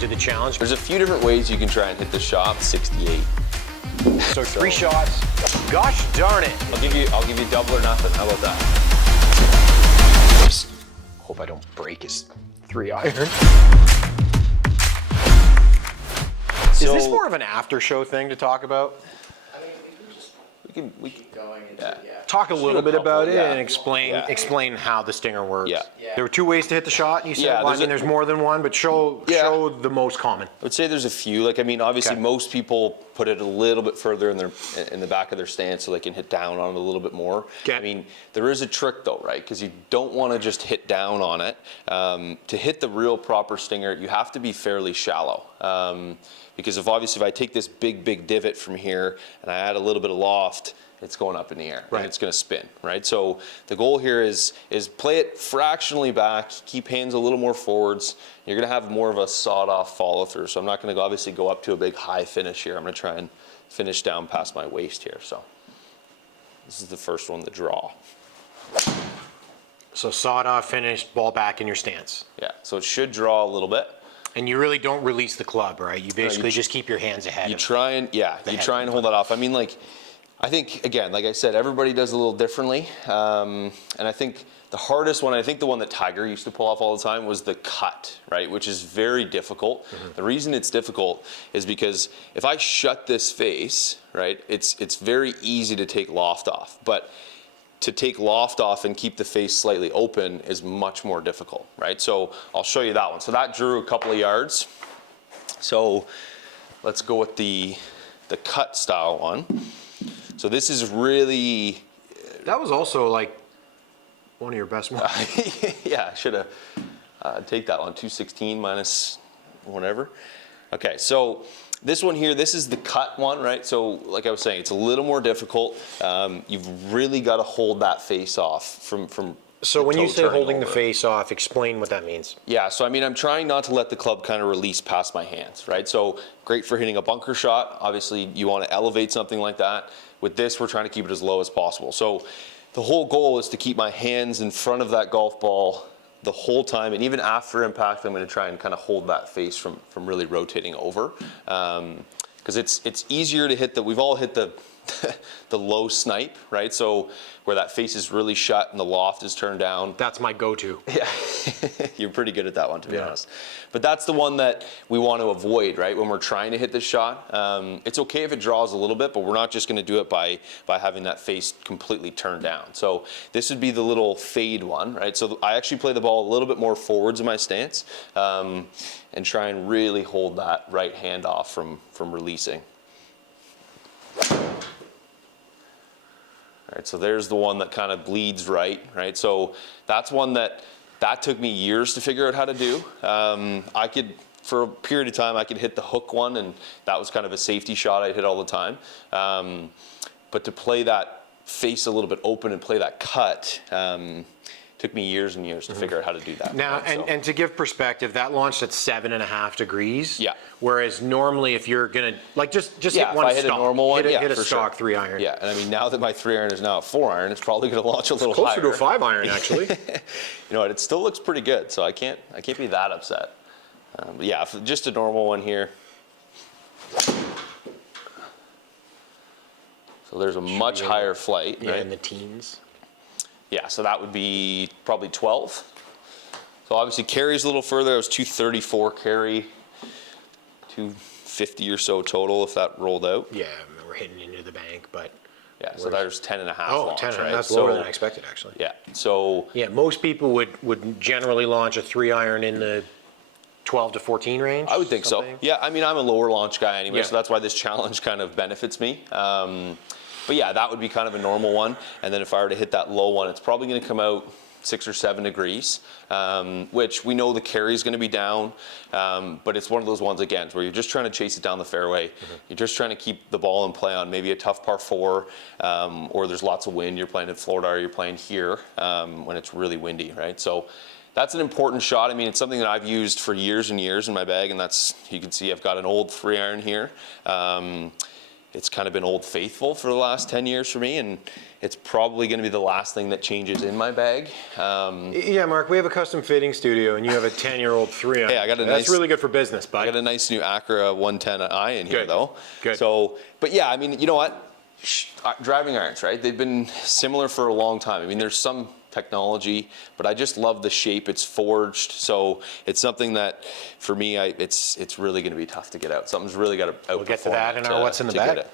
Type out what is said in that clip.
to the challenge. There's a few different ways you can try and hit the shot. 68. So 3 shots. Gosh darn it. I'll give you double or nothing. How about that? Just hope I don't break his 3-iron. Is this more of an after-show thing to talk about? We can Going into Talk a little bit about it and explain Yeah. explain how the stinger works. Yeah. There were 2 ways to hit the shot, and you said, Yeah, well, I mean, there's more than one, but show the most common. I would say there's a few. Like, I mean, obviously most people put it a little bit further in the back of their stance so they can hit down on it a little bit more. Okay. I mean, there is a trick though, right? Because you don't want to just hit down on it. To hit the real proper stinger, you have to be fairly shallow. Because if I take this big divot from here and I add a little bit of loft, it's going up in the air, right? And it's going to spin, right? So the goal here is play it fractionally back, keep hands a little more forwards. You're going to have more of a sawed-off follow-through. So I'm not going to obviously go up to a big high finish here. I'm going to try and finish down past my waist here. So this is the first one, the draw. So sawed-off finish, ball back in your stance. Yeah, so it should draw a little bit. And you really don't release the club, right? You basically just keep your hands ahead. You try and hold that off. I mean, like, I think, again, like I said, everybody does a little differently. And I think the hardest one, I think the one that Tiger used to pull off all the time was the cut, right? Which is very difficult. Mm-hmm. The reason it's difficult is because if I shut this face, right, it's very easy to take loft off. But to take loft off and keep the face slightly open is much more difficult, right? So I'll show you that one. So that drew a couple of yards. So let's go with the cut style one. So this is really... That was also like one of your best ones. Yeah, I should have take that one, 216 minus whatever. Okay, so this one here, this is the cut one, right? So like I was saying, it's a little more difficult. You've really got to hold that face off from So when you say holding over. the face off, explain what that means. Yeah, so I mean, I'm trying not to let the club kind of release past my hands, right? So great for hitting a bunker shot. Obviously, you want to elevate something like that. With this, we're trying to keep it as low as possible. So the whole goal is to keep my hands in front of that golf ball the whole time, and even after impact, I'm going to try and kind of hold that face from really rotating over, because it's easier to hit we've all hit the the low snipe, right? So where that face is really shut and the loft is turned down. That's my go-to. Yeah, you're pretty good at that one, to be honest. But that's the one that we want to avoid, right? When we're trying to hit this shot, it's okay if it draws a little bit, but we're not just going to do it by having that face completely turned down. So this would be the little fade one, right? So I actually play the ball a little bit more forwards in my stance, and try and really hold that right hand off from releasing. All right, so there's the one that kind of bleeds right? So that's one that took me years to figure out how to do. For a period of time, I could hit the hook one, and that was kind of a safety shot I'd hit all the time. But to play that face a little bit open and play that cut, took me years and years to figure out how to do that. Now, and to give perspective, that launched at 7.5 degrees. Yeah. Whereas normally, if you're gonna just hit if one I hit stock, a normal one, hit a for stock sure. 3-iron. Yeah, and I mean, now that my 3-iron is now a 4-iron, it's probably going to launch a little Closer higher. to a 5-iron, actually. You know what? It still looks pretty good, so I can't be that upset. But yeah, just a normal one here. So there's a much higher flight, Yeah, right? in the teens. Yeah, so that would be probably 12. So obviously carries a little further. It was 234 carry, 250 or so total if that rolled out. Yeah, I mean, we're hitting into the bank, but... Yeah, so there's 10 and a half Oh, launch, 10, right? that's lower than I expected, actually. Yeah, so... Yeah, most people would generally launch a 3-iron in the 12 to 14 range. I would think so. Yeah, I mean, I'm a lower launch guy anyway, Yeah. so that's why this challenge kind of benefits me. But yeah, that would be kind of a normal one. And then if I were to hit that low one, it's probably going to come out 6 or 7 degrees, which we know the carry is going to be down. But it's one of those ones, again, where you're just trying to chase it down the fairway. Mm-hmm. You're just trying to keep the ball in play on maybe a tough par 4, or there's lots of wind. You're playing in Florida, or you're playing here when it's really windy, right? So that's an important shot. I mean, it's something that I've used for years and years in my bag, and that's, you can see I've got an old 3-iron here. it's kind of been old faithful for the last 10 years for me, and it's probably going to be the last thing that changes in my bag. Yeah, Mark, we have a custom fitting studio, and you have a 10-year-old 3 iron. Hey, I got a That's nice- really good for business, bud. I got a nice new Acura 110i in here, Good. though. Good. So, but yeah, I mean, you know what? Driving irons, right? They've been similar for a long time. I mean, there's some technology, but I just love the shape it's forged. So it's something that, for me, it's really going to be tough to get out. Something's really got to outperform. We'll get to that in our What's in the to get Bag. it.